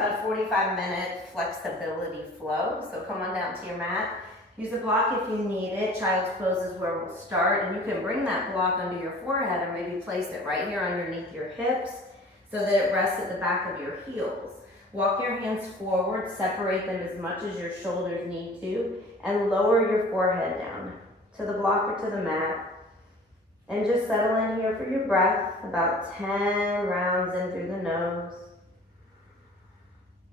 about a 45-minute flexibility flow. So come on down to your mat. Use a block if you need it. Child's pose is where we'll start, and you can bring that block under your forehead or maybe place it right here underneath your hips so that it rests at the back of your heels. Walk your hands forward, separate them as much as your shoulders need to, and lower your forehead down to the block or to the mat. And just settle in here for your breath, about 10 rounds in through the nose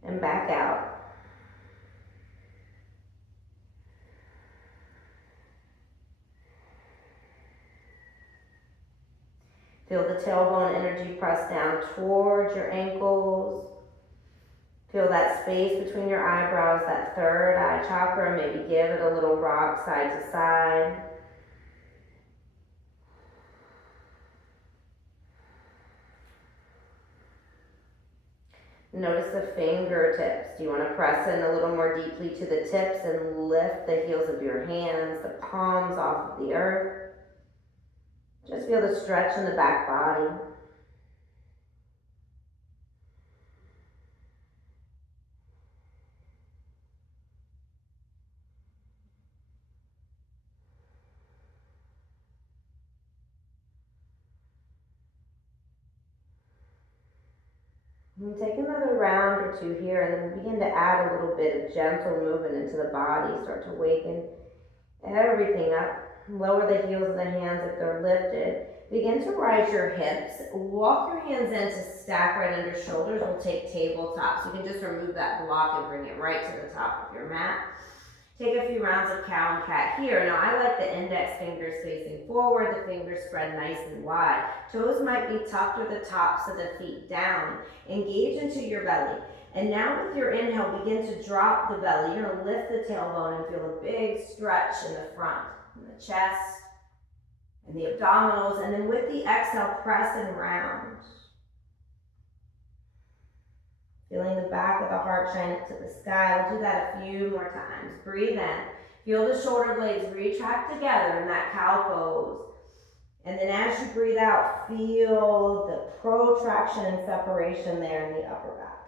and back out. Feel the tailbone energy press down towards your ankles. Feel that space between your eyebrows, that third eye chakra. Maybe give it a little rock side to side. Notice the fingertips. Do you want to press in a little more deeply to the tips and lift the heels of your hands, the palms off of the earth? Just feel the stretch in the back body. And take another round or two here, and then begin to add a little bit of gentle movement into the body. Start to waken everything up. Lower the heels of the hands if they're lifted. Begin to rise your hips. Walk your hands in to stack right under shoulders. We'll take tabletop. So you can just remove that block and bring it right to the top of your mat. Take a few rounds of cow and cat here. Now I like the index fingers facing forward, the fingers spread nice and wide. Toes might be tucked or the tops of the feet down. Engage into your belly. And now with your inhale, begin to drop the belly. You're gonna lift the tailbone and feel a big stretch in the front, in the chest, and the abdominals. And then with the exhale, press and round. Feeling the back of the heart shine up to the sky. We'll do that a few more times. Breathe in. Feel the shoulder blades retract together in that cow pose. And then as you breathe out, feel the protraction and separation there in the upper back.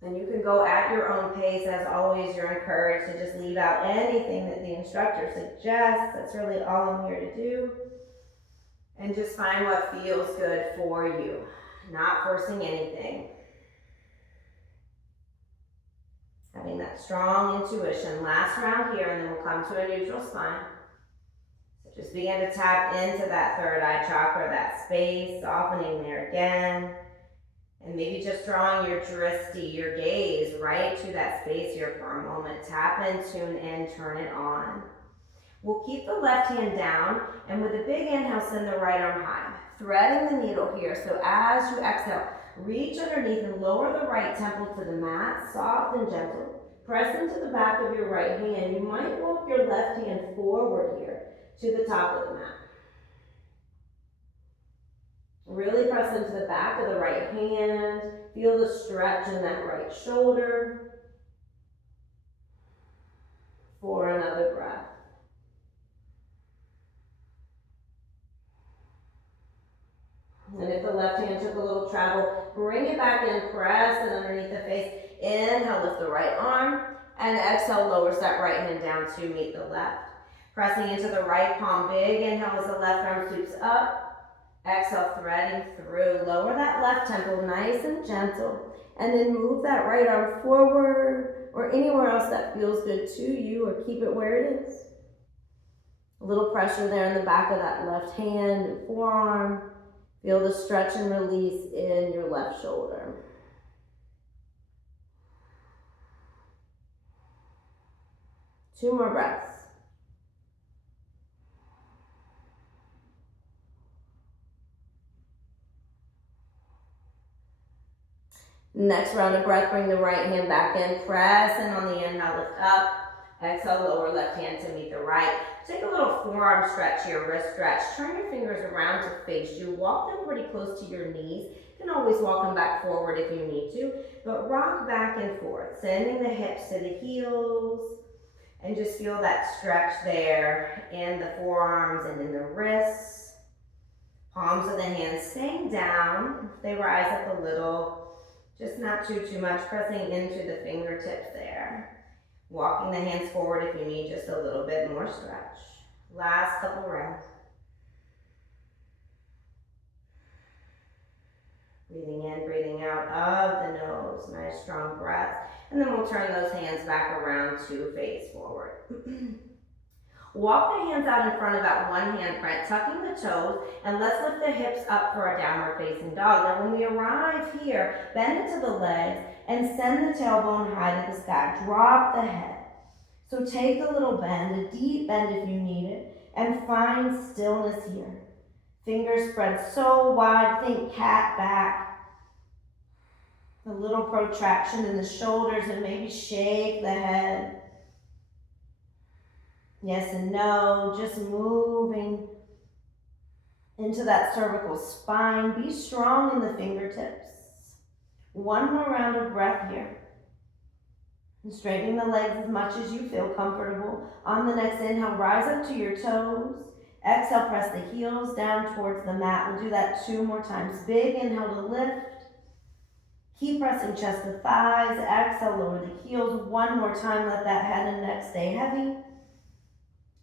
And you can go at your own pace. As always, you're encouraged to just leave out anything that the instructor suggests. That's really all I'm here to do. And just find what feels good for you, not forcing anything. Having that strong intuition. Last round here, and then we'll come to a neutral spine. So just begin to tap into that third eye chakra, that space, softening there again. And maybe just drawing your drishti, your gaze, right to that space here for a moment. Tap in, tune in, turn it on. We'll keep the left hand down, and with a big inhale, send the right arm high. Threading the needle here, so as you exhale, reach underneath and lower the right temple to the mat, soft and gentle. Press into the back of your right hand. You might walk your left hand forward here to the top of the mat. Really press into the back of the right hand. Feel the stretch in that right shoulder. For another breath. And if the left hand took a little travel, bring it back in, press it underneath the face. Inhale, lift the right arm, and exhale, lowers that right hand down to meet the left. Pressing into the right palm, big inhale as the left arm scoops up. Exhale, threading through. Lower that left temple, nice and gentle. And then move that right arm forward or anywhere else that feels good to you, or keep it where it is. A little pressure there in the back of that left hand and forearm. Feel the stretch and release in your left shoulder. Two more breaths. Next round of breath, bring the right hand back in, press in on the inhale, lift up. Exhale, lower left hand to meet the right. Take a little forearm stretch here, wrist stretch. Turn your fingers around to face you. Walk them pretty close to your knees. You can always walk them back forward if you need to, but rock back and forth, sending the hips to the heels, and just feel that stretch there in the forearms and in the wrists. Palms of the hands staying down. If they rise up a little, just not too much, pressing into the fingertips there. Walking the hands forward if you need just a little bit more stretch. Last couple rounds. Breathing in, breathing out of the nose. Nice strong breath. And then we'll turn those hands back around to face forward. Walk the hands out in front about one handprint, tucking the toes, and let's lift the hips up for a downward facing dog. Now when we arrive here, bend into the legs and send the tailbone high to the sky. Drop the head. So take a little bend, a deep bend if you need it, and find stillness here. Fingers spread so wide, think cat back. A little protraction in the shoulders and maybe shake the head. Yes and no, just moving into that cervical spine. Be strong in the fingertips. One more round of breath here. And straightening the legs as much as you feel comfortable. On the next inhale, rise up to your toes. Exhale, press the heels down towards the mat. We'll do that 2 more times. Big inhale to lift. Keep pressing chest to thighs. Exhale, lower the heels. 1 more time, let that head and neck stay heavy.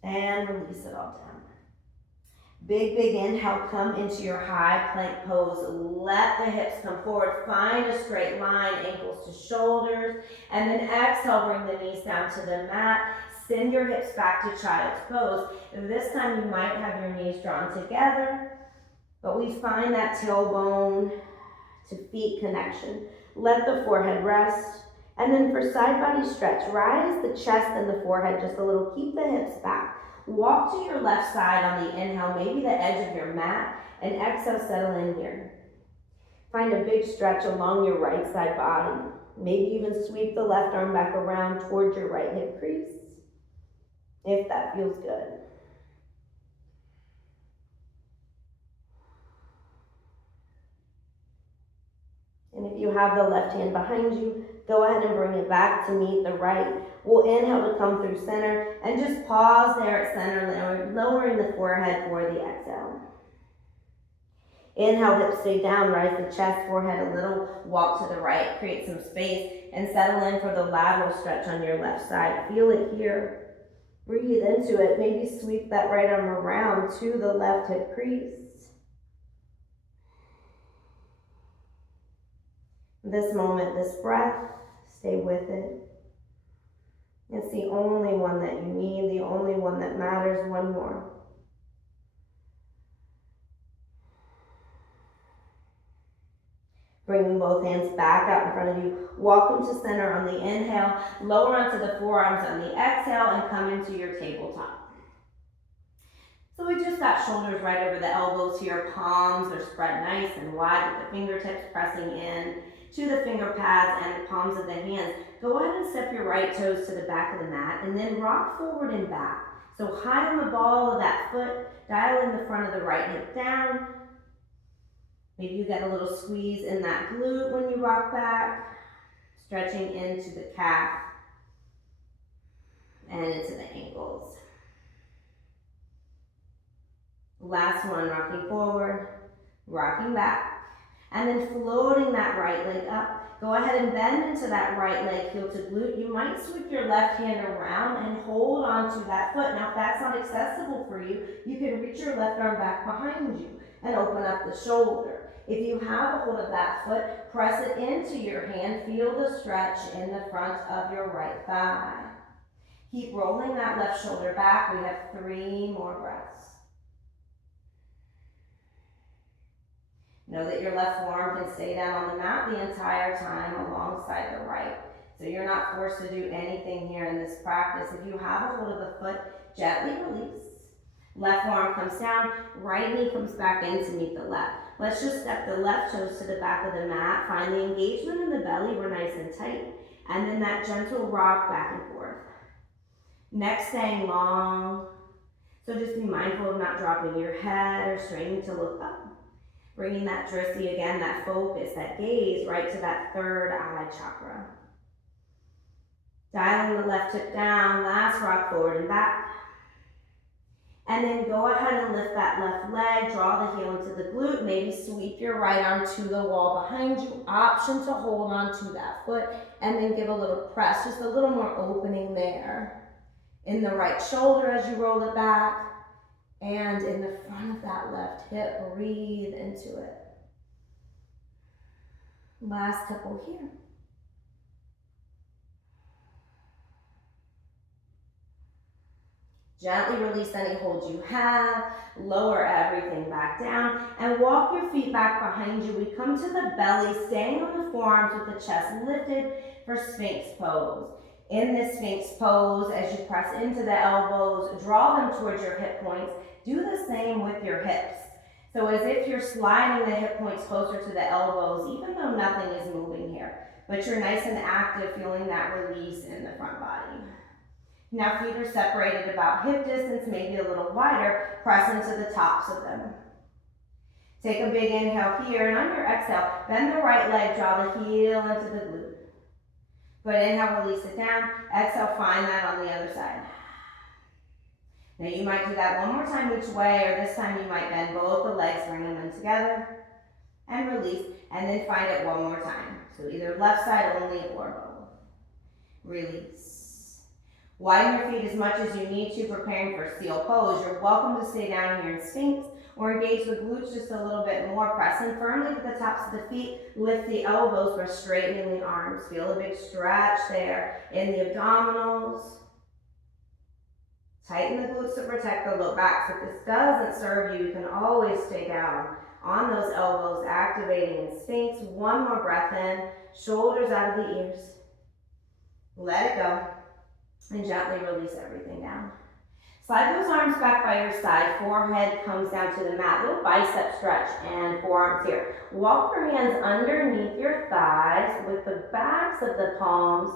And release it all down. Big inhale, come into your high plank pose. Let the hips come forward. Find a straight line, ankles to shoulders. And then exhale, bring the knees down to the mat. Send your hips back to child's pose. This time you might have your knees drawn together, but we find that tailbone to feet connection. Let the forehead rest. And then for side body stretch, rise the chest and the forehead just a little. Keep the hips back. Walk to your left side on the inhale, maybe the edge of your mat, and exhale, settle in here. Find a big stretch along your right side body. Maybe even sweep the left arm back around towards your right hip crease, if that feels good. And if you have the left hand behind you, go ahead and bring it back to meet the right. We'll inhale to come through center and just pause there at center, lowering the forehead for the exhale. Inhale, hips stay down, rise the chest, forehead a little, walk to the right, create some space, and settle in for the lateral stretch on your left side. Feel it here. Breathe into it. Maybe sweep that right arm around to the left hip crease. This moment, this breath, stay with it. It's the only one that you need, the only one that matters. One more. Bringing both hands back out in front of you. Walk them to center on the inhale. Lower onto the forearms on the exhale and come into your tabletop. So we just got shoulders right over the elbows here. Palms are spread nice and wide with the fingertips pressing in to the finger pads and the palms of the hands. Go ahead and step your right toes to the back of the mat and then rock forward and back. So high on the ball of that foot, dial in the front of the right hip down. Maybe you get a little squeeze in that glute when you rock back, stretching into the calf and into the ankles. Last one, rocking forward, rocking back. And then floating that right leg up. Go ahead and bend into that right leg, heel to glute. You might sweep your left hand around and hold onto that foot. Now, if that's not accessible for you, you can reach your left arm back behind you and open up the shoulder. If you have a hold of that foot, press it into your hand. Feel the stretch in the front of your right thigh. Keep rolling that left shoulder back. We have 3 more breaths. Know that your left forearm can stay down on the mat the entire time alongside the right. So you're not forced to do anything here in this practice. If you have a hold of the foot, gently release. Left forearm comes down, right knee comes back in to meet the left. Let's just step the left toes to the back of the mat. Find the engagement in the belly, we're nice and tight. And then that gentle rock back and forth. Neck staying long. So just be mindful of not dropping your head or straining to look up. Bringing that drishti again, that focus, that gaze right to that third eye chakra. Dialing the left hip down, last rock forward and back. And then go ahead and lift that left leg, draw the heel into the glute, maybe sweep your right arm to the wall behind you. Option to hold on to that foot and then give a little press, just a little more opening there. In the right shoulder as you roll it back, and in the front of that left hip, breathe into it. Last couple here. Gently release any hold you have, lower everything back down, and walk your feet back behind you. We come to the belly, staying on the forearms with the chest lifted for Sphinx pose. In this Sphinx pose, as you press into the elbows, draw them towards your hip points. Do the same with your hips. So as if you're sliding the hip points closer to the elbows, even though nothing is moving here, but you're nice and active, feeling that release in the front body. Now feet are separated about hip distance, maybe a little wider, press into the tops of them. Take a big inhale here, and on your exhale, bend the right leg, draw the heel into the glute. Good, inhale, release it down. Exhale, find that on the other side. Now you might do that one more time each way, or this time you might bend both the legs, bring them in together, and release, and then find it one more time. So either left side only or both. Release. Widen your feet as much as you need to, preparing for seal pose. You're welcome to stay down here in Sphinx or engage the glutes just a little bit more. Press in firmly with the tops of the feet. Lift the elbows for straightening the arms. Feel a big stretch there in the abdominals. Tighten the glutes to protect the low back. If this doesn't serve you, you can always stay down on those elbows, activating in Sphinx. One more breath in, shoulders out of the ears. Let it go. And gently release everything down. Slide those arms back by your side. Forehead comes down to the mat. Little bicep stretch and forearms here. Walk your hands underneath your thighs with the backs of the palms,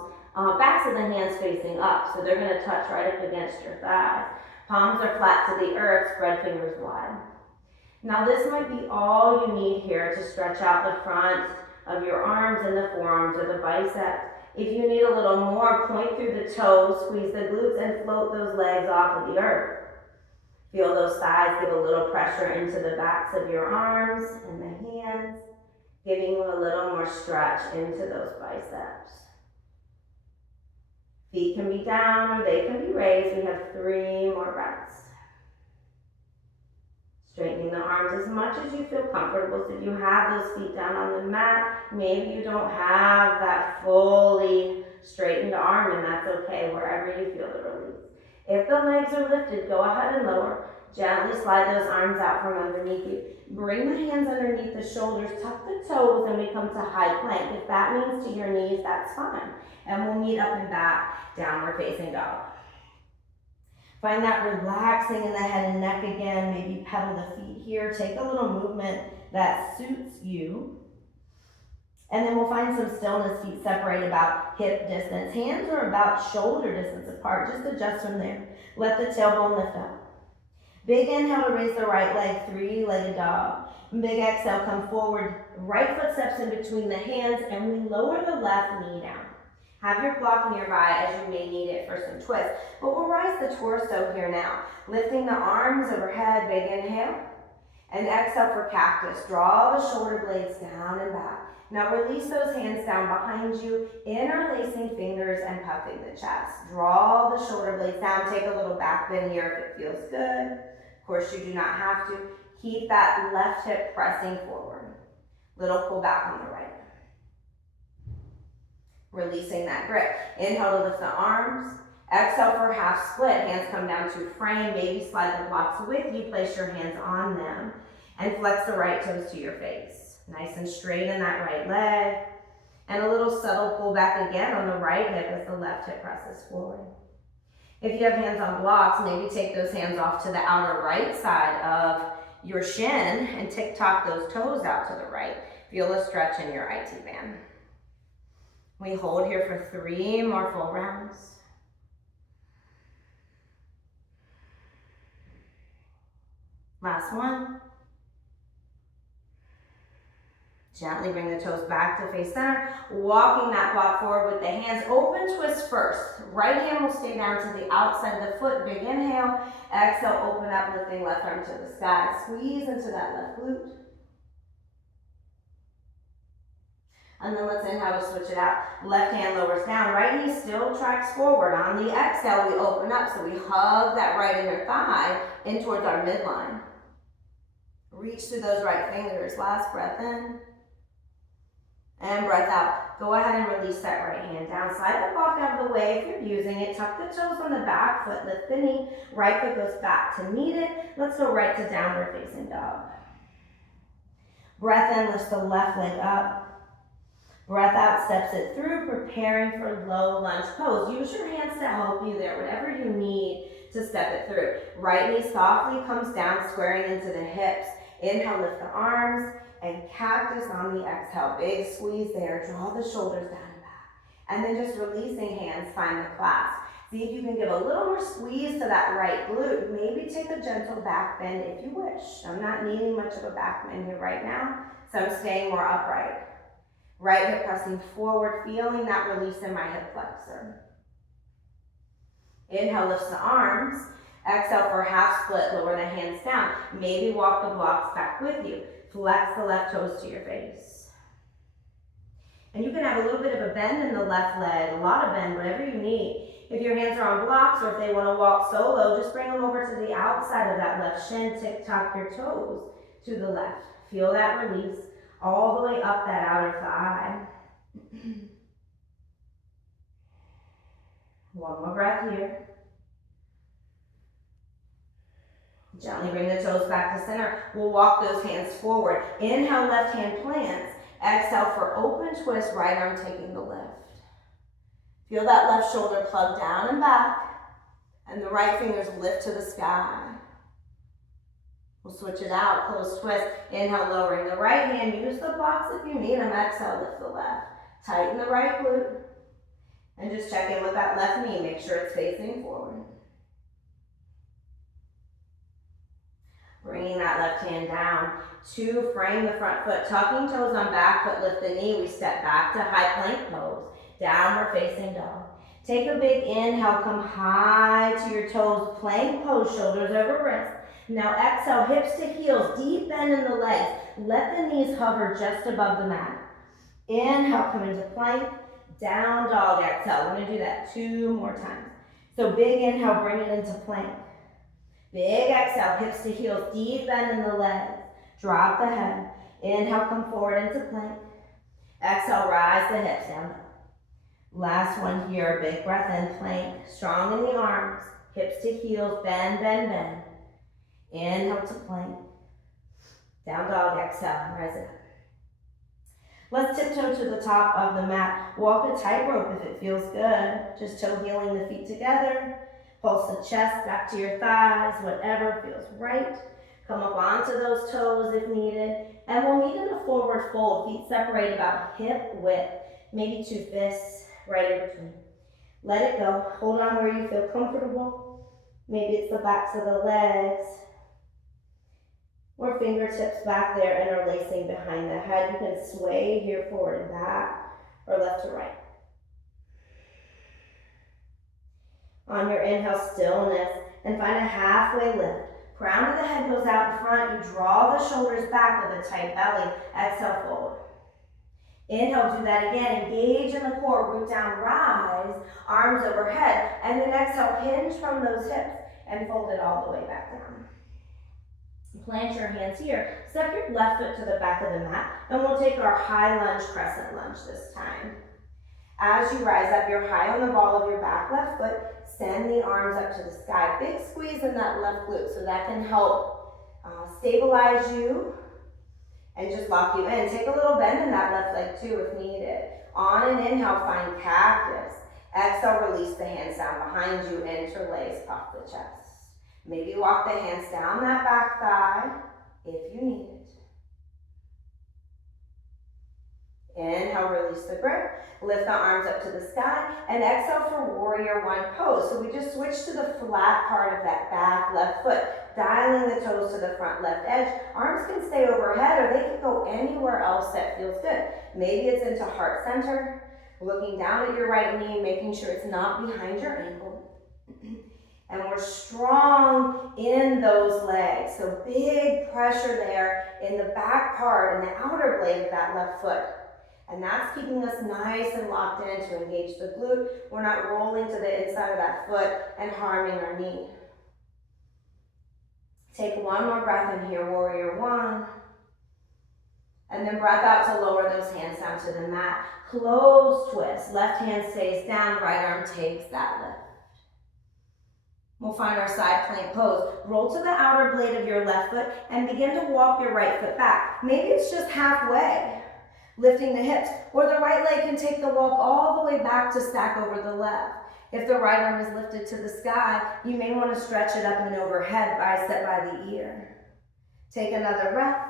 backs of the hands facing up. So they're going to touch right up against your thighs. Palms are flat to the earth. Spread fingers wide. Now this might be all you need here to stretch out the front of your arms and the forearms or the biceps. If you need a little more, point through the toes, squeeze the glutes, and float those legs off of the earth. Feel those thighs give a little pressure into the backs of your arms and the hands, giving you a little more stretch into those biceps. Feet can be down or they can be raised. We have 3 more breaths. Straightening the arms as much as you feel comfortable. So if you have those feet down on the mat, maybe you don't have that fully straightened arm, and that's okay, wherever you feel the release. If the legs are lifted, go ahead and lower. Gently slide those arms out from underneath you. Bring the hands underneath the shoulders, tuck the toes, and we come to high plank. If that means to your knees, that's fine. And we'll meet up and back, downward facing dog. Find that relaxing in the head and neck again. Maybe pedal the feet here. Take a little movement that suits you. And then we'll find some stillness, feet separate about hip distance. Hands are about shoulder distance apart. Just adjust from there. Let the tailbone lift up. Big inhale to raise the right leg, 3-legged dog. Big exhale, come forward. Right foot steps in between the hands, and we lower the left knee down. Have your block nearby as you may need it for some twists. But we'll rise the torso here now. Lifting the arms overhead, big inhale. And exhale for cactus. Draw the shoulder blades down and back. Now release those hands down behind you, interlacing fingers and puffing the chest. Draw the shoulder blades down. Take a little back bend here if it feels good. Of course, you do not have to. Keep that left hip pressing forward. Little pull back on the right. Releasing that grip. Inhale to lift the arms. Exhale for half split. Hands come down to frame. Maybe slide the blocks with you. Place your hands on them. And flex the right toes to your face. Nice and straight in that right leg. And a little subtle pull back again on the right hip as the left hip presses forward. If you have hands on blocks, maybe take those hands off to the outer right side of your shin and tick-tock those toes out to the right. Feel a stretch in your IT band. We hold here for 3 more full rounds. Last one. Gently bring the toes back to face center, walking that block forward with the hands. Open twist first. Right hand will stay down to the outside of the foot. Big inhale. Exhale, open up, lifting left arm to the sky. Squeeze into that left glute. And then let's inhale to switch it out. Left hand lowers down. Right knee still tracks forward. On the exhale, we open up. So we hug that right inner thigh in towards our midline. Reach through those right fingers. Last breath in. And breath out. Go ahead and release that right hand down. Slide the block out of the way if you're using it. Tuck the toes on the back foot. Lift the knee. Right foot goes back to meet it. Let's go right to downward facing dog. Breath in, lifts the left leg up. Breath out, steps it through, preparing for low lunge pose. Use your hands to help you there, whatever you need to step it through. Right knee softly comes down, squaring into the hips. Inhale, lift the arms, and cactus on the exhale. Big squeeze there, draw the shoulders down and back. And then just releasing hands, find the clasp. See if you can give a little more squeeze to that right glute. Maybe take a gentle back bend if you wish. I'm not needing much of a back bend here right now, so I'm staying more upright. Right hip pressing forward, feeling that release in my hip flexor. Inhale, lifts the arms. Exhale for half split, lower the hands down. Maybe walk the blocks back with you. Flex the left toes to your face. And you can have a little bit of a bend in the left leg, a lot of bend, whatever you need. If your hands are on blocks or if they want to walk solo, just bring them over to the outside of that left shin, tick-tock your toes to the left. Feel that release all the way up that outer thigh. One more breath here. Gently bring the toes back to center. We'll walk those hands forward. Inhale, left hand plants. Exhale for open twist, right arm taking the lift. Feel that left shoulder plug down and back, and the right fingers lift to the sky. We'll switch it out, close twist. Inhale, lowering the right hand. Use the blocks if you need them. Exhale, lift the left. Tighten the right glute. And just check in with that left knee. Make sure it's facing forward. Bringing that left hand down to frame the front foot. Tucking toes on back foot, lift the knee. We step back to high plank pose. Downward facing dog. Take a big inhale, come high to your toes. Plank pose, shoulders over wrists. Now exhale, hips to heels, deep bend in the legs. Let the knees hover just above the mat. Inhale, come into plank. Down dog, exhale. We're going to do that 2 more times. So big inhale, bring it into plank. Big exhale, hips to heels, deep bend in the legs. Drop the head. Inhale, come forward into plank. Exhale, rise the hips down. Last one here, big breath in, plank. Strong in the arms, hips to heels, bend, bend, bend. Inhale to plank. Down dog, exhale, rise it up. Let's tiptoe to the top of the mat. Walk a tightrope if it feels good. Just toe heeling the feet together. Pulse the chest back to your thighs, whatever feels right. Come up onto those toes if needed. And we'll meet in a forward fold. Feet separate about hip width. Maybe 2 fists right in between. Let it go. Hold on where you feel comfortable. Maybe it's the backs of the legs. Or fingertips back there interlacing behind the head. You can sway here forward and back or left to right. On your inhale, stillness, and find a halfway lift. Crown of the head goes out in front. You draw the shoulders back with a tight belly. Exhale, forward. Inhale, do that again. Engage in the core, root down, rise, arms overhead. And then exhale, hinge from those hips and fold it all the way back down. Plant your hands here. Step your left foot to the back of the mat, and we'll take our high lunge, crescent lunge this time. As you rise up, you're high on the ball of your back left foot. Send the arms up to the sky. Big squeeze in that left glute, so that can help stabilize you and just lock you in. Take a little bend in that left leg too if needed. On an inhale, find cactus. Exhale, release the hands down behind you, interlace, puff the chest. Maybe walk the hands down that back thigh if you need it. Inhale, release the grip. Lift the arms up to the sky and exhale for warrior 1 pose. So we just switch to the flat part of that back left foot, dialing the toes to the front left edge. Arms can stay overhead or they can go anywhere else that feels good. Maybe it's into heart center, looking down at your right knee, making sure it's not behind your ankle. And we're strong in those legs. So big pressure there in the back part and the outer blade of that left foot. And that's keeping us nice and locked in to engage the glute. We're not rolling to the inside of that foot and harming our knee. Take one more breath in here, warrior one. And then breath out to lower those hands down to the mat. Close twist. Left hand stays down, right arm takes that lift. We'll find our side plank pose. Roll to the outer blade of your left foot and begin to walk your right foot back. Maybe it's just halfway, lifting the hips, or the right leg can take the walk all the way back to stack over the left. If the right arm is lifted to the sky, you may want to stretch it up and overhead, bicep by the ear. Take another breath.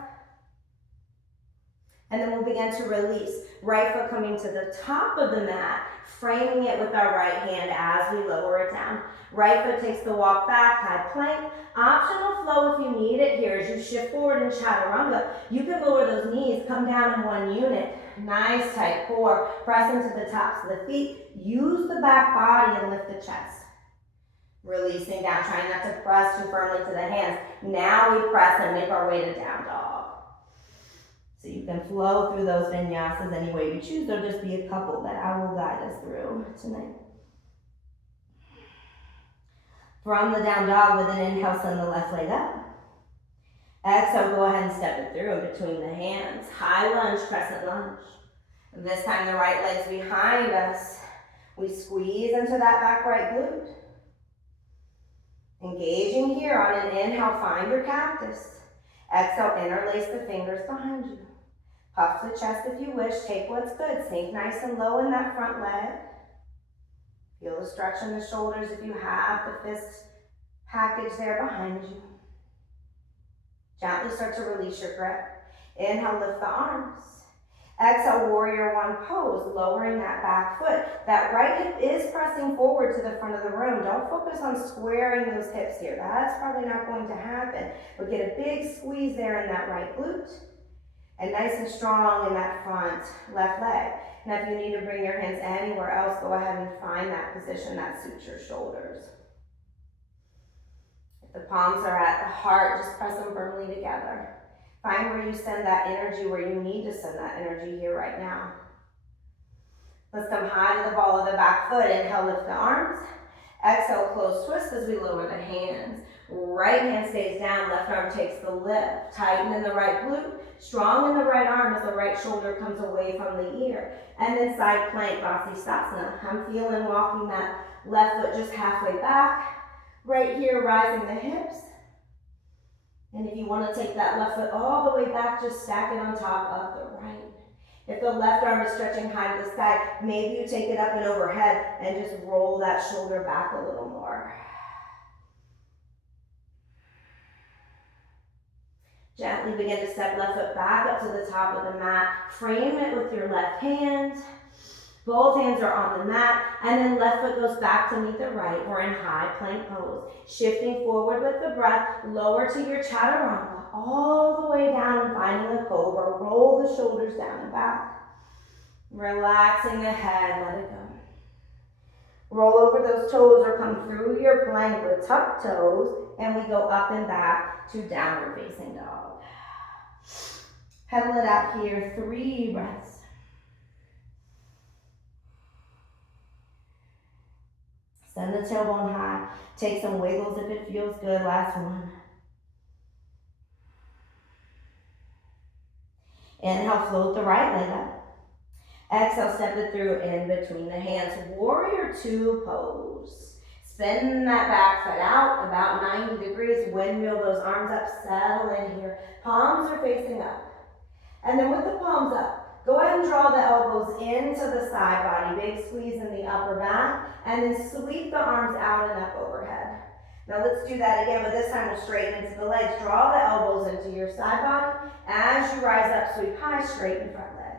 And then we'll begin to release. Right foot coming to the top of the mat, framing it with our right hand as we lower it down. Right foot takes the walk back, high plank. Optional flow if you need it here as you shift forward in chaturanga. You can lower those knees, come down in one unit. Nice tight core, press into the tops of the feet. Use the back body and lift the chest. Releasing down, trying not to press too firmly to the hands. Now we press and make our way to down dog. So you can flow through those vinyasas any way you choose. There'll just be a couple that I will guide us through tonight. From the down dog with an inhale, send the left leg up. Exhale, go ahead and step it through in between the hands. High lunge, crescent lunge. This time the right leg's behind us. We squeeze into that back right glute. Engaging here on an inhale, find your cactus. Exhale, interlace the fingers behind you. Puff the chest if you wish, take what's good. Sink nice and low in that front leg. Feel the stretch in the shoulders if you have the fist package there behind you. Gently start to release your grip. Inhale, lift the arms. Exhale, warrior one pose, lowering that back foot. That right hip is pressing forward to the front of the room. Don't focus on squaring those hips here. That's probably not going to happen. But get a big squeeze there in that right glute. And nice and strong in that front left leg. Now if you need to bring your hands anywhere else, go ahead and find that position that suits your shoulders. If the palms are at the heart, just press them firmly together. Find where you send that energy, where you need to send that energy here right now. Let's come high to the ball of the back foot. Inhale, lift the arms. Exhale, close twist as we lower the hands. Right hand stays down, left arm takes the lift. Tighten in the right glute, strong in the right arm as the right shoulder comes away from the ear. And then side plank, Vasisthasana. I'm feeling walking that left foot just halfway back. Right here, rising the hips. And if you want to take that left foot all the way back, just stack it on top of the right. If the left arm is stretching high to the sky, maybe you take it up and overhead and just roll that shoulder back a little more. Gently begin to step left foot back up to the top of the mat. Frame it with your left hand. Both hands are on the mat, and then left foot goes back to meet the right. We're in high plank pose. Shifting forward with the breath, lower to your chaturanga, all the way down and finding a cobra. Roll the shoulders down and back. Relaxing the head, let it go. Roll over those toes or come through your plank with tucked toes, and we go up and back to downward facing dog. Pedal it out here, 3 breaths. Send the tailbone high. Take some wiggles if it feels good. Last one. Inhale, float the right leg up. Exhale, step it through in between the hands. Warrior two pose. Spin that back foot out about 90 degrees. Windmill those arms up. Settle in here. Palms are facing up. And then with the palms up, go ahead and draw the elbows into the side body. Big squeeze in the upper back. And then sweep the arms out and up overhead. Now let's do that again, but this time we'll straighten into the legs. Draw the elbows into your side body. As you rise up, sweep high, straighten front leg.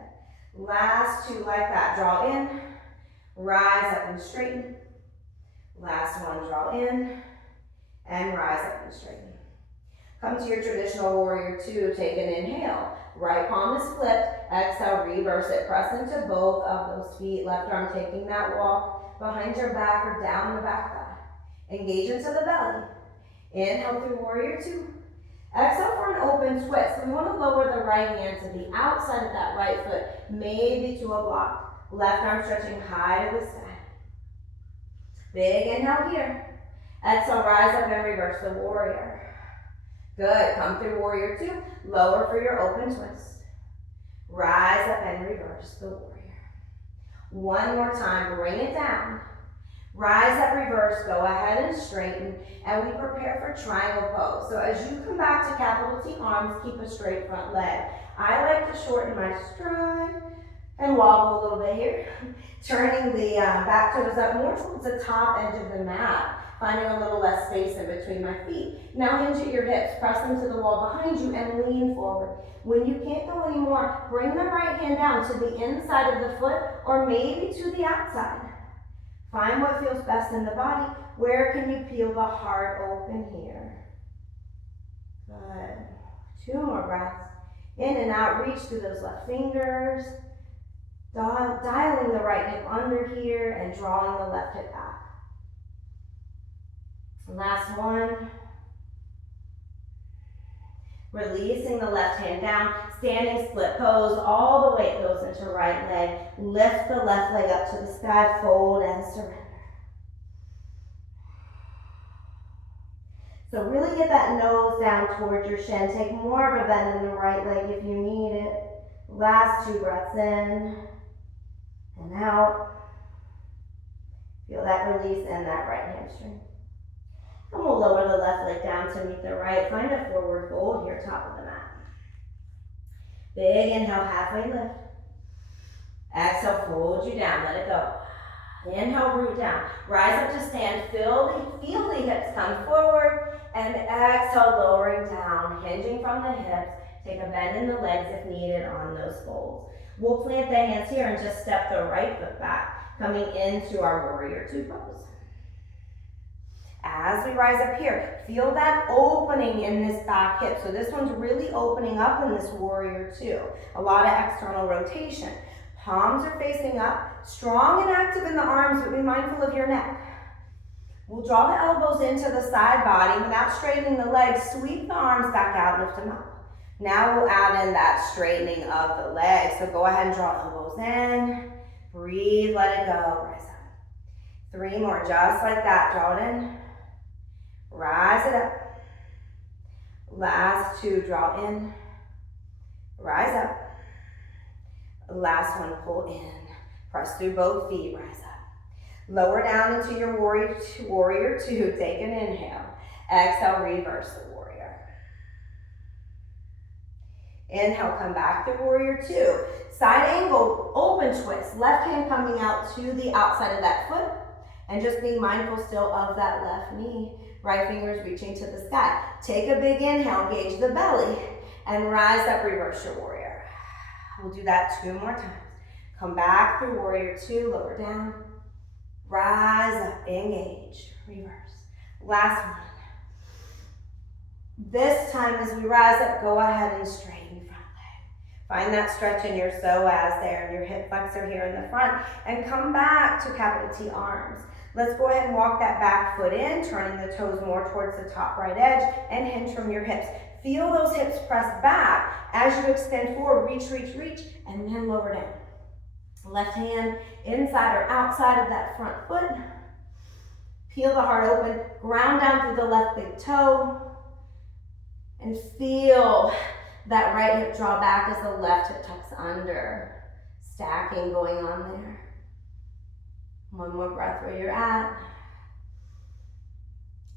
Last 2 like that. Draw in, rise up and straighten. Last one, draw in, and rise up and straighten. Come to your traditional warrior two, take an inhale. Right palm is flipped, exhale, reverse it. Press into both of those feet. Left arm taking that walk behind your back or down the back thigh. Engage into the belly. Inhale through warrior two. Exhale for an open twist. We want to lower the right hand to the outside of that right foot, maybe to a block. Left arm stretching high to the sky. Big inhale here. Exhale, rise up and reverse the warrior. Good, come through warrior two. Lower for your open twist. Rise up and reverse the warrior. One more time, bring it down. Rise up, reverse, go ahead and straighten, and we prepare for triangle pose. So as you come back to capital T arms, keep a straight front leg. I like to shorten my stride and wobble a little bit here. Turning the back toes up more towards the top edge of the mat, finding a little less space in between my feet. Now hinge at your hips, press them to the wall behind you and lean forward. When you can't go anymore, bring the right hand down to the inside of the foot or maybe to the outside. Find what feels best in the body. Where can you peel the heart open here? Good. 2 more breaths. In and out, reach through those left fingers. Dialing the right hip under here and drawing the left hip back. Last one. Releasing the left hand down, standing split pose, all the weight goes into right leg. Lift the left leg up to the sky, fold and surrender. So really get that nose down towards your shin. Take more of a bend in the right leg if you need it. Last 2 breaths in and out. Feel that release in that right hamstring. And we'll lower the left leg down to meet the right. Find a forward fold here, top of the mat. Big inhale, halfway lift. Exhale, fold you down, let it go. Inhale, root down. Rise up to stand, feel the hips come forward, and exhale, lowering down, hinging from the hips. Take a bend in the legs if needed on those folds. We'll plant the hands here and just step the right foot back, coming into our warrior two pose. As we rise up here, feel that opening in this back hip. So this one's really opening up in this warrior two. A lot of external rotation. Palms are facing up, strong and active in the arms, but be mindful of your neck. We'll draw the elbows into the side body without straightening the legs. Sweep the arms back out, lift them up. Now we'll add in that straightening of the legs. So go ahead and draw elbows in. Breathe, let it go, rise up. 3 more, just like that, draw it in. Rise it up. Last 2, draw in. Rise up. Last one, pull in. Press through both feet, rise up. Lower down into your warrior two. Take an inhale. Exhale, reverse the warrior. Inhale, come back to warrior two. Side angle, open twist. Left hand coming out to the outside of that foot. And just being mindful still of that left knee. Right fingers reaching to the sky. Take a big inhale, engage the belly, and rise up, reverse your warrior. We'll do that 2 more times. Come back through warrior two, lower down. Rise up, engage, reverse. Last one. This time as we rise up, go ahead and straighten front leg. Find that stretch in your psoas there, and your hip flexor here in the front, and come back to capital T arms. Let's go ahead and walk that back foot in, turning the toes more towards the top right edge, and hinge from your hips. Feel those hips press back as you extend forward, reach, reach, reach, and then lower down. Left hand inside or outside of that front foot. Peel the heart open, ground down through the left big toe, and feel that right hip draw back as the left hip tucks under. Stacking going on there. 1 more breath where you're at.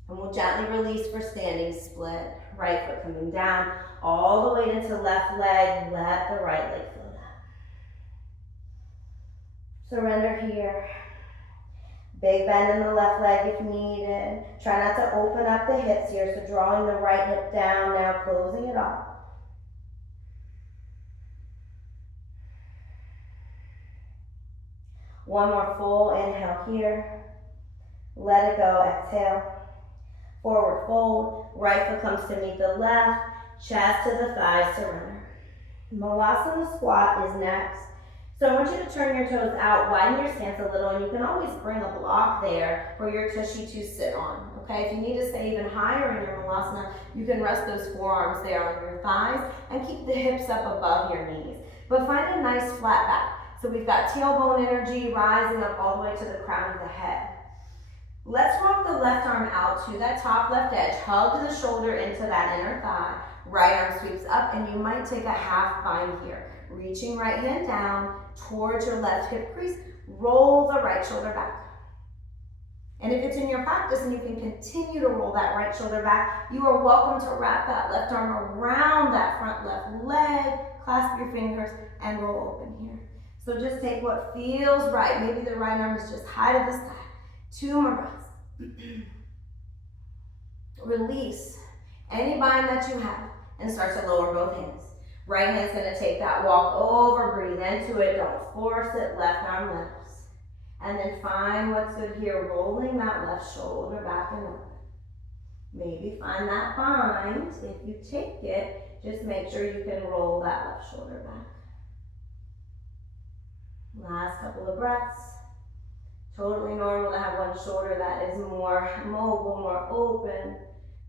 And we'll gently release for standing split. Right foot coming down, all the way into left leg. Let the right leg float up. Surrender here. Big bend in the left leg if needed. Try not to open up the hips here, so drawing the right hip down now, closing it off. One more full inhale here. Let it go, exhale. Forward fold, right foot comes to meet the left, chest to the thighs, surrender. Malasana squat is next. So I want you to turn your toes out, widen your stance a little, and you can always bring a block there for your tushy to sit on, okay? If you need to stay even higher in your Malasana, you can rest those forearms there on your thighs and keep the hips up above your knees. But find a nice flat back. So we've got tailbone energy rising up all the way to the crown of the head. Let's walk the left arm out to that top left edge. Hug the shoulder into that inner thigh. Right arm sweeps up, and you might take a half bind here. Reaching right hand down towards your left hip crease. Roll the right shoulder back. And if it's in your practice and you can continue to roll that right shoulder back, you are welcome to wrap that left arm around that front left leg. Clasp your fingers and roll open here. So just take what feels right. Maybe the right arm is just high to the sky. 2 more breaths. Release any bind that you have and start to lower both hands. Right hand's gonna take that walk over, breathe into it, don't force it, left arm lifts. And then find what's good here, rolling that left shoulder back and up. Maybe find that bind. If you take it, just make sure you can roll that left shoulder back. Last couple of breaths. Totally normal to have one shoulder that is more mobile, more open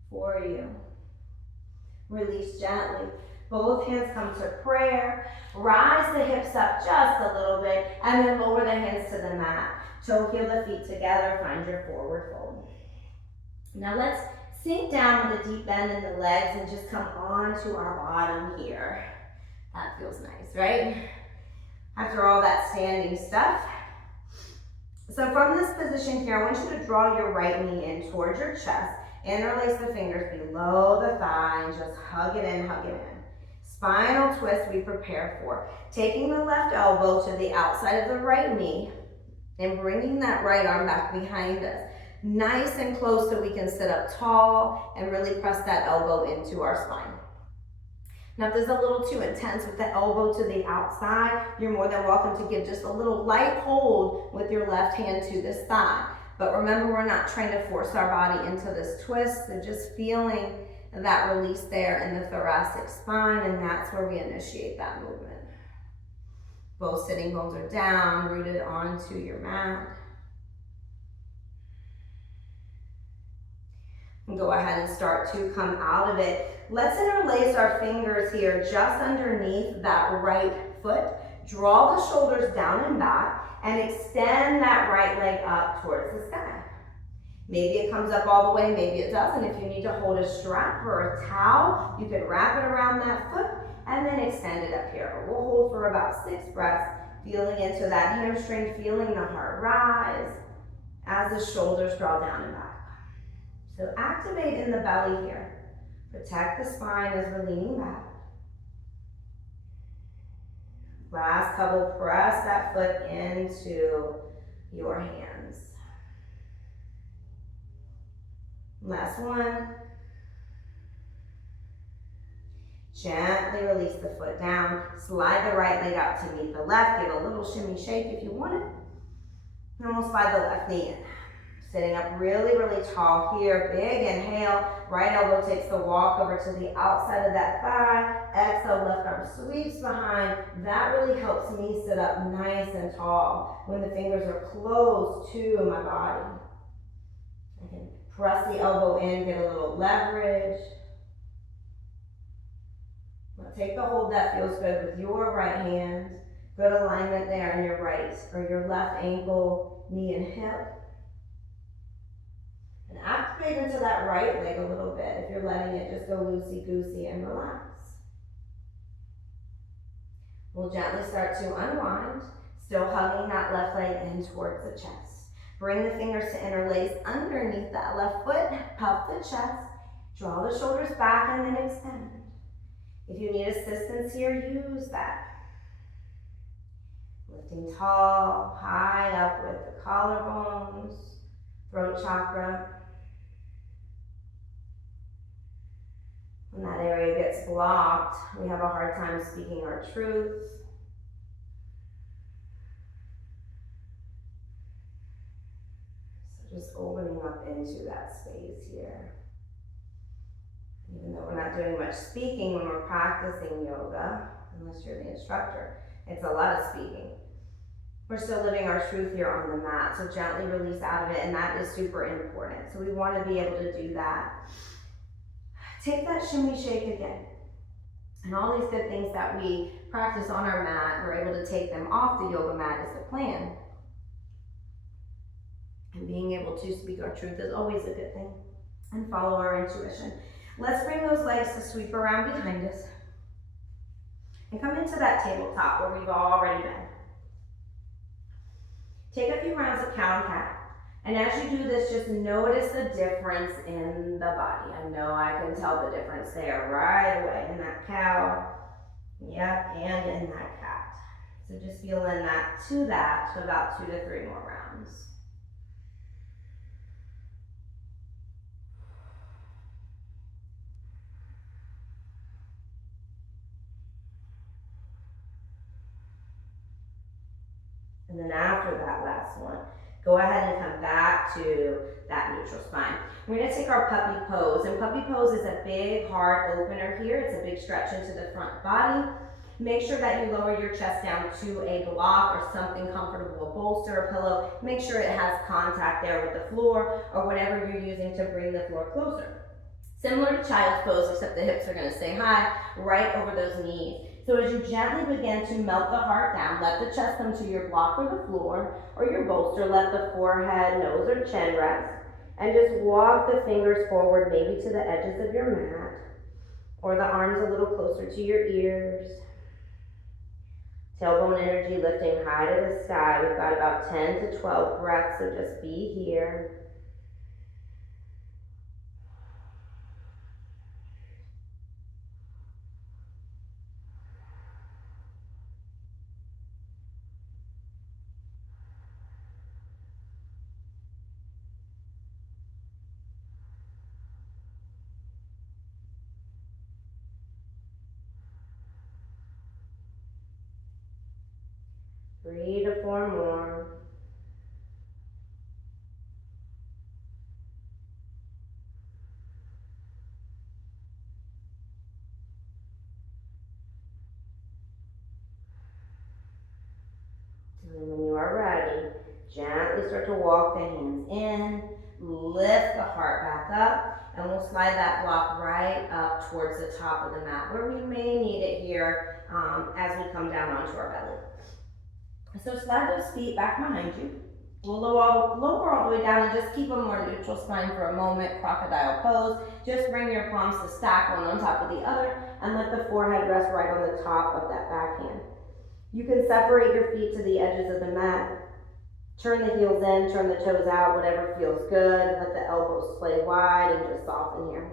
for you. Release gently. Both hands come to prayer. Rise the hips up just a little bit and then lower the hands to the mat. Toe heel the feet together. Find your forward fold. Now let's sink down with a deep bend in the legs and just come onto our bottom here. That feels nice, right? After all that standing stuff. So from this position here, I want you to draw your right knee in towards your chest. Interlace the fingers below the thigh and just hug it in, hug it in. Spinal twist we prepare for. Taking the left elbow to the outside of the right knee and bringing that right arm back behind us. Nice and close so we can sit up tall and really press that elbow into our spine. Now if this is a little too intense with the elbow to the outside, you're more than welcome to give just a little light hold with your left hand to this thigh. But remember, we're not trying to force our body into this twist, so just feeling that release there in the thoracic spine, and that's where we initiate that movement. Both sitting bones are down, rooted onto your mat. And go ahead and start to come out of it. Let's interlace our fingers here just underneath that right foot. Draw the shoulders down and back and extend that right leg up towards the sky. Maybe it comes up all the way, maybe it doesn't. If you need to hold a strap or a towel, you can wrap it around that foot and then extend it up here. We'll hold for about 6 breaths, feeling into that hamstring, feeling the heart rise as the shoulders draw down and back. So activate in the belly here. Protect the spine as we're leaning back. Last couple, press that foot into your hands. Last one. Gently release the foot down. Slide the right leg out to meet the left. Give a little shimmy shake if you want it. And we'll slide the left knee in. Sitting up really, really tall here. Big inhale. Right elbow takes the walk over to the outside of that thigh. Exhale, left arm sweeps behind. That really helps me sit up nice and tall when the fingers are close to my body. I can press the elbow in, get a little leverage. Now take the hold that feels good with your right hand. Good alignment there in your right or your left ankle, knee, and hip. And activate into that right leg a little bit. If you're letting it just go loosey-goosey and relax. We'll gently start to unwind, still hugging that left leg in towards the chest. Bring the fingers to interlace underneath that left foot, puff the chest, draw the shoulders back and then extend. If you need assistance here, use that. Lifting tall, high up with the collarbones, throat chakra. When that area gets blocked, we have a hard time speaking our truth. So just opening up into that space here. Even though we're not doing much speaking when we're practicing yoga, unless you're the instructor, it's a lot of speaking. We're still living our truth here on the mat, so gently release out of it, and that is super important. So we want to be able to do that. Take that shimmy shake again. And all these good things that we practice on our mat, we're able to take them off the yoga mat is the plan. And being able to speak our truth is always a good thing. And follow our intuition. Let's bring those legs to sweep around behind us. And come into that tabletop where we've already been. Take a few rounds of cow and cat. And as you do this, just notice the difference in the body. I know I can tell the difference there right away in that cow. Yep, and in that cat. So just feel in that to about 2 to 3 more rounds. And then after that last one, go ahead and come back to that neutral spine. We're gonna take our puppy pose, and puppy pose is a big heart opener here. It's a big stretch into the front body. Make sure that you lower your chest down to a block or something comfortable, a bolster, a pillow. Make sure it has contact there with the floor or whatever you're using to bring the floor closer. Similar to child's pose, except the hips are gonna stay high, right over those knees. So as you gently begin to melt the heart down, let the chest come to your block or the floor, or your bolster, let the forehead, nose, or chin rest, and just walk the fingers forward, maybe to the edges of your mat, or the arms a little closer to your ears. Tailbone energy lifting high to the sky. We've got about 10 to 12 breaths, so just be here. Three to four more. And then when you are ready, gently start to walk the hands in, lift the heart back up, and we'll slide that block right up towards the top of the mat, where we may need it here as we come down onto our belly. So slide those feet back behind you. We'll lower all the way down and just keep a more neutral spine for a moment, crocodile pose. Just bring your palms to stack one on top of the other and let the forehead rest right on the top of that backhand. You can separate your feet to the edges of the mat. Turn the heels in, turn the toes out, whatever feels good. Let the elbows splay wide and just soften here.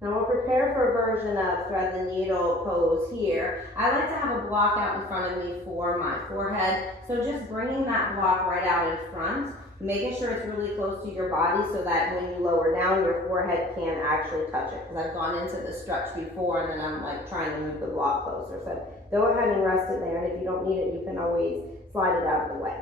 Now we'll prepare for a version of thread the needle pose here. I like to have a block out in front of me for my forehead. So just bringing that block right out in front, making sure it's really close to your body so that when you lower down, your forehead can actually touch it. Because I've gone into the stretch before and then I'm like trying to move the block closer. So go ahead and rest it there. And if you don't need it, you can always slide it out of the way.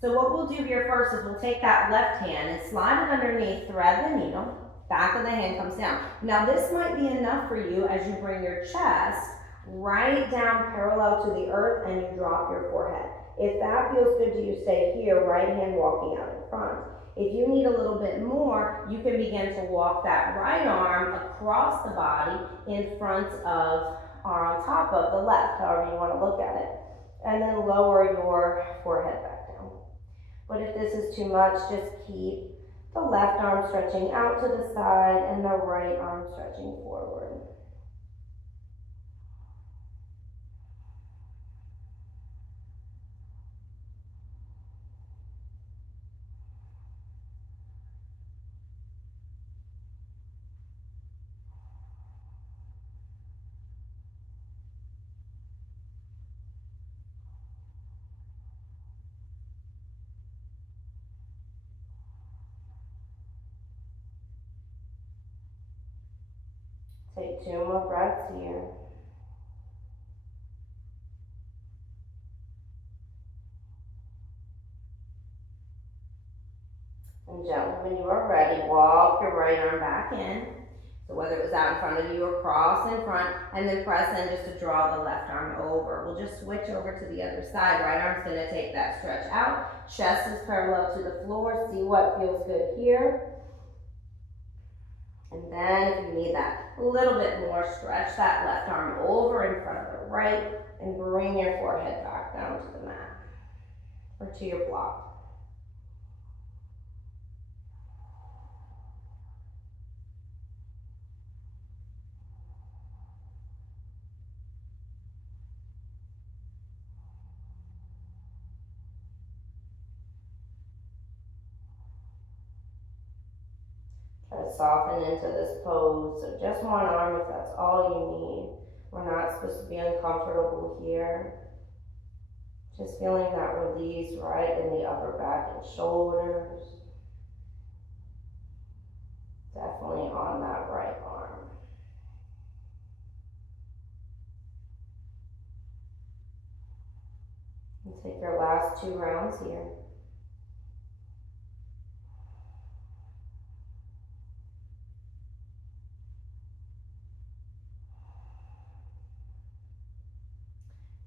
So what we'll do here first is we'll take that left hand and slide it underneath, thread the needle. Back of the hand comes down. Now this might be enough for you as you bring your chest right down parallel to the earth and you drop your forehead. If that feels good to you, stay here, right hand walking out in front. If you need a little bit more, you can begin to walk that right arm across the body in front of or on top of the left, however you want to look at it. And then lower your forehead back down. But if this is too much, just keep the left arm stretching out to the side and the right arm stretching forward. Take 2 more breaths here. And gently, when you are ready, walk your right arm back in. So whether it was out in front of you or cross in front, and then press in just to draw the left arm over. We'll just switch over to the other side. Right arm's gonna take that stretch out. Chest is parallel to the floor. See what feels good here. And then if you need that a little bit more, stretch that left arm over in front of the right and bring your forehead back down to the mat or to your block. Try to soften into this pose. So just one arm if that's all you need. We're not supposed to be uncomfortable here. Just feeling that release right in the upper back and shoulders. Definitely on that right arm. And take your last 2 rounds here.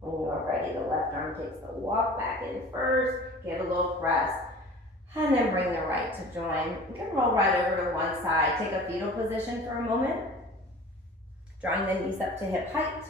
When you are ready, the left arm takes the walk back in first, give a little press, and then bring the right to join. You can roll right over to one side. Take a fetal position for a moment, drawing the knees up to hip height,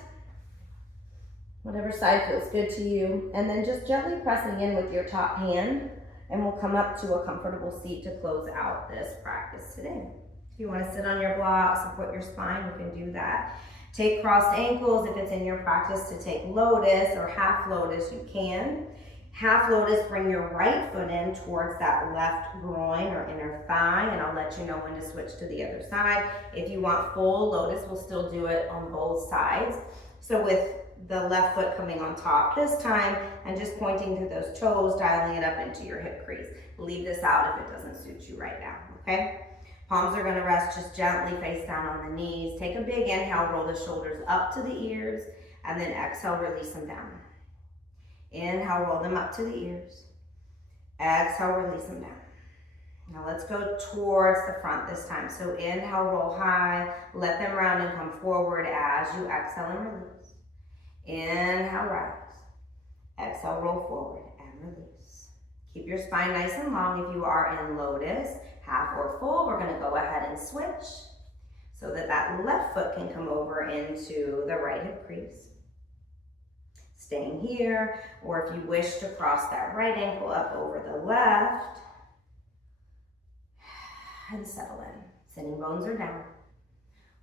whatever side feels good to you, and then just gently pressing in with your top hand, and we'll come up to a comfortable seat to close out this practice today. If you want to sit on your block, support your spine, you can do that. Take crossed ankles. If it's in your practice to take lotus or half lotus, you can. Half lotus, bring your right foot in towards that left groin or inner thigh, and I'll let you know when to switch to the other side. If you want full lotus, we'll still do it on both sides. So with the left foot coming on top this time and just pointing to those toes, dialing it up into your hip crease. Leave this out if it doesn't suit you right now, okay? Palms are gonna rest just gently face down on the knees. Take a big inhale, roll the shoulders up to the ears, and then exhale, release them down. Inhale, roll them up to the ears. Exhale, release them down. Now let's go towards the front this time. So inhale, roll high, let them round and come forward as you exhale and release. Inhale, rise. Exhale, roll forward and release. Keep your spine nice and long if you are in lotus. Half or full, we're gonna go ahead and switch so that that left foot can come over into the right hip crease. Staying here, or if you wish to cross that right ankle up over the left, and settle in. Sitting bones are down.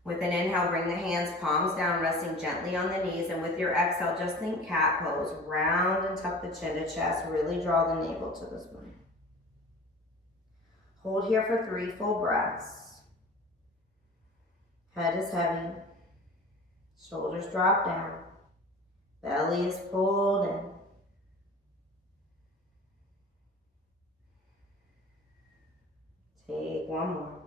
With an inhale, bring the hands, palms down, resting gently on the knees, and with your exhale, just think cat pose. Round and tuck the chin to chest, really draw the navel to the spine. Hold here for 3 full breaths. Head is heavy. Shoulders drop down. Belly is pulled in. Take one more.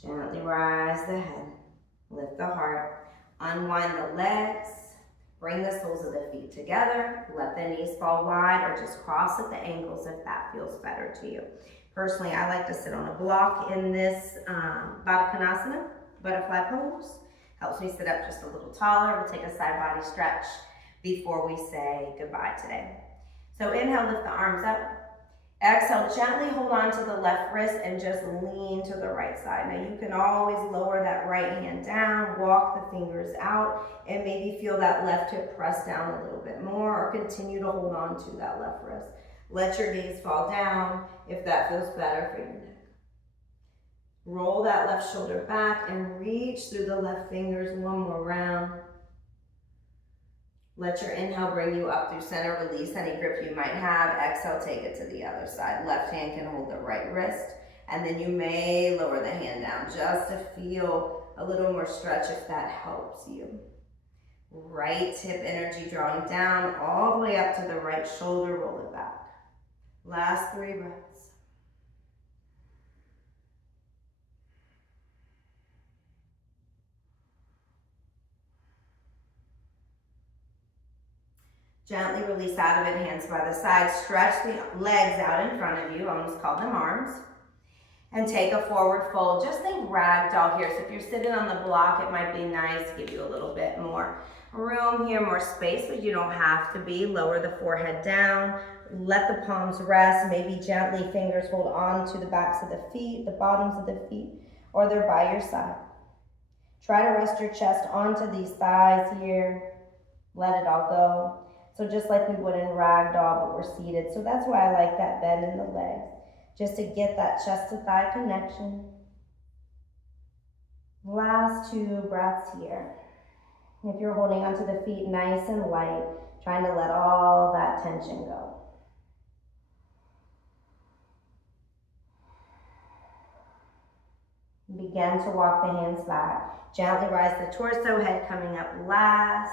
Gently rise the head. Lift the heart. Unwind the legs. Bring the soles of the feet together. Let the knees fall wide or just cross at the ankles if that feels better to you. Personally, I like to sit on a block in this Baddha Konasana, butterfly pose. Helps me sit up just a little taller. We'll take a side body stretch before we say goodbye today. So inhale, lift the arms up. Exhale, gently hold on to the left wrist and just lean to the right side. Now you can always lower that right hand down, walk the fingers out, and maybe feel that left hip press down a little bit more, or continue to hold on to that left wrist. Let your gaze fall down if that feels better for your neck. Roll that left shoulder back and reach through the left fingers one more round. Let your inhale bring you up through center, release any grip you might have. Exhale, take it to the other side. Left hand can hold the right wrist, and then you may lower the hand down just to feel a little more stretch if that helps you. Right hip energy drawing down all the way up to the right shoulder, roll it back. Last 3 breaths. Gently release out of it, hands by the side. Stretch the legs out in front of you, almost call them arms. And take a forward fold. Just think ragdoll here. So if you're sitting on the block, it might be nice to give you a little bit more room here, more space, but you don't have to be. Lower the forehead down. Let the palms rest. Maybe gently fingers hold on to the backs of the feet, the bottoms of the feet, or they're by your side. Try to rest your chest onto these thighs here. Let it all go. So just like we would in ragdoll, but we're seated. So that's why I like that bend in the legs, just to get that chest to thigh connection. Last 2 breaths here. If you're holding onto the feet nice and light, trying to let all that tension go. Begin to walk the hands back. Gently rise the torso, head coming up last.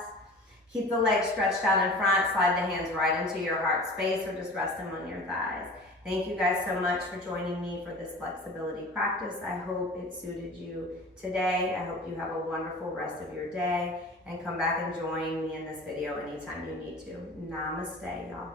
Keep the legs stretched out in front, slide the hands right into your heart space or just rest them on your thighs. Thank you guys so much for joining me for this flexibility practice. I hope it suited you today. I hope you have a wonderful rest of your day and come back and join me in this video anytime you need to. Namaste, y'all.